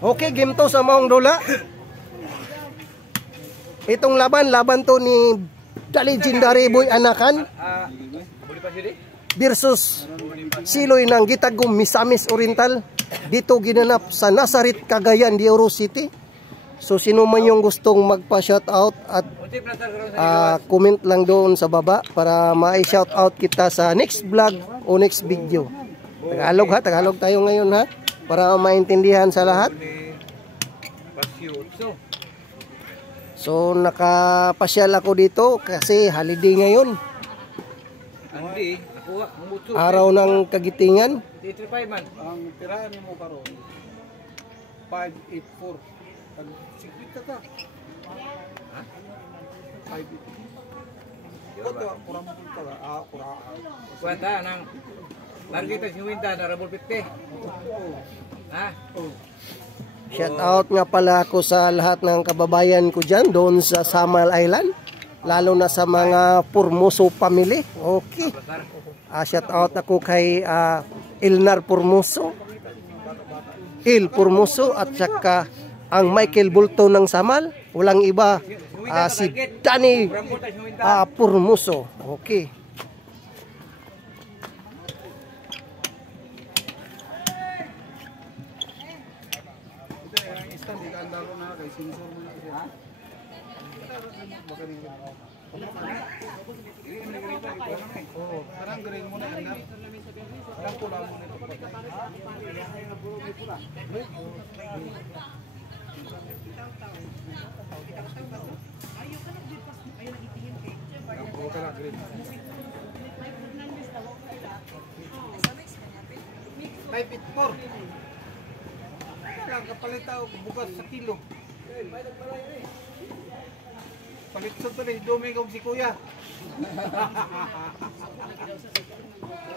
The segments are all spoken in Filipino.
Okay, game to sa maong dula. Itong laban to ni The Legendary Boy Anakan versus Siloy ng Gitagum Misamis Oriental. Dito ginanap sa Nazaret, Cagayan de Oro City. So sino man yung gustong magpa-shoutout at comment lang doon sa baba para ma-shoutout kita sa next vlog o next video. Tagalog ha, Tagalog tayo ngayon ha, para maintindihan sa lahat. So nakapasyal ako dito kasi holiday ngayon. Araw ng Kagitingan. Ang tirahan mo karon 584. Sigwita ka. Ha? 584. Ito kurang punta ka. Kurang. Kuwenta nang nargita si Winta na Rabol 50. Ha? Shout out nga pala ako sa lahat ng kababayan ko dyan doon sa Samal Island, lalo na sa mga Formoso family. Okay. Shout out ako kay Elnar Formoso, Il Formoso at saka ang Michael Bulto ng Samal. Walang iba, si Danny Formoso. Okay. Sekarang green mo na ina. Sekarang pula mo na ito. Type it 4. Lang kapalit tao bukas sa kilo. Palit sa ito rin, dumingog si kuya.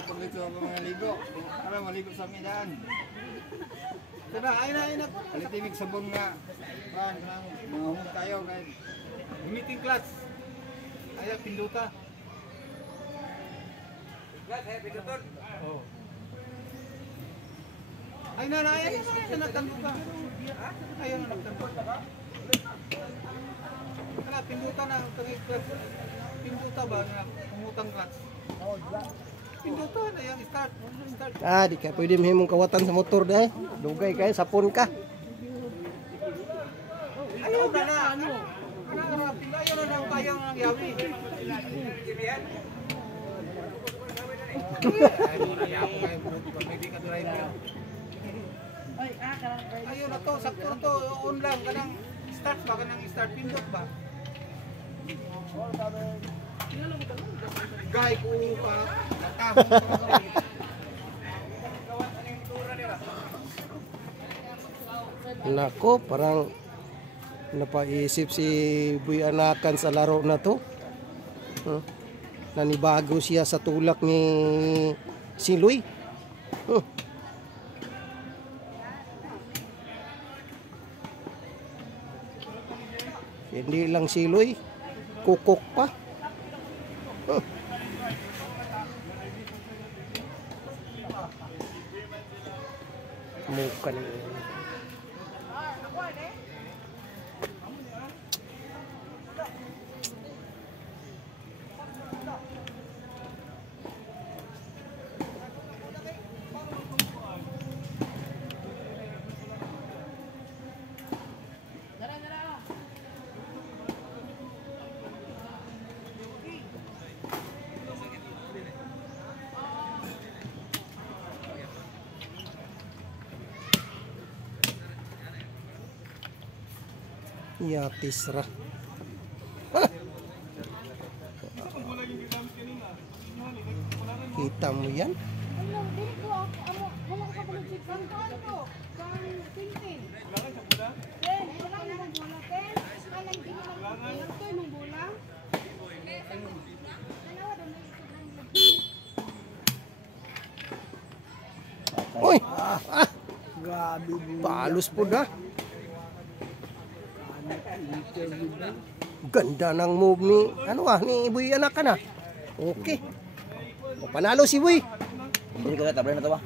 Paglito ako mga ligo. Para maligo sa midaan. Tara, ayun na. Palitimig sabon nga. Mahumog tayo kahit. Meeting class. Ayan, pinduta. Class, pinduton. Oo. Ay na, nagtanggol ka. Ayun na, nagtanggol ka. Kala, pinduta na. Pinduta ba na pumutang clutch? Pinduta na yan, start. Di ka pwede mahimong kawatan sa motor dahil. Dugay kayo, sapon ka. Ayaw na na, ano? Ayaw na na, kayang yawi. Ayaw na to, sakto na to. On lang, kanang start ba? Kanang start pindot ba? Gay ko pa. Nako, parang napaisip si Boy Anakan sa laro na to. Nanibago siya sa tulak ni Siloy. Hindi lang Siloy, kukok pa. Mukan. Yatis ra. Kita mo yan? Uy! Palos po na. Ganda ng move ni ni Boy Anakan. Okay. Panalo si Boy. Hindi ko na tabla na to ba?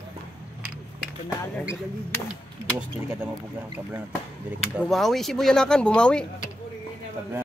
Dos, dili ka damo puga. Tabla na to. Dili kong Bumawi si Buyanakan, bumawi. tabla.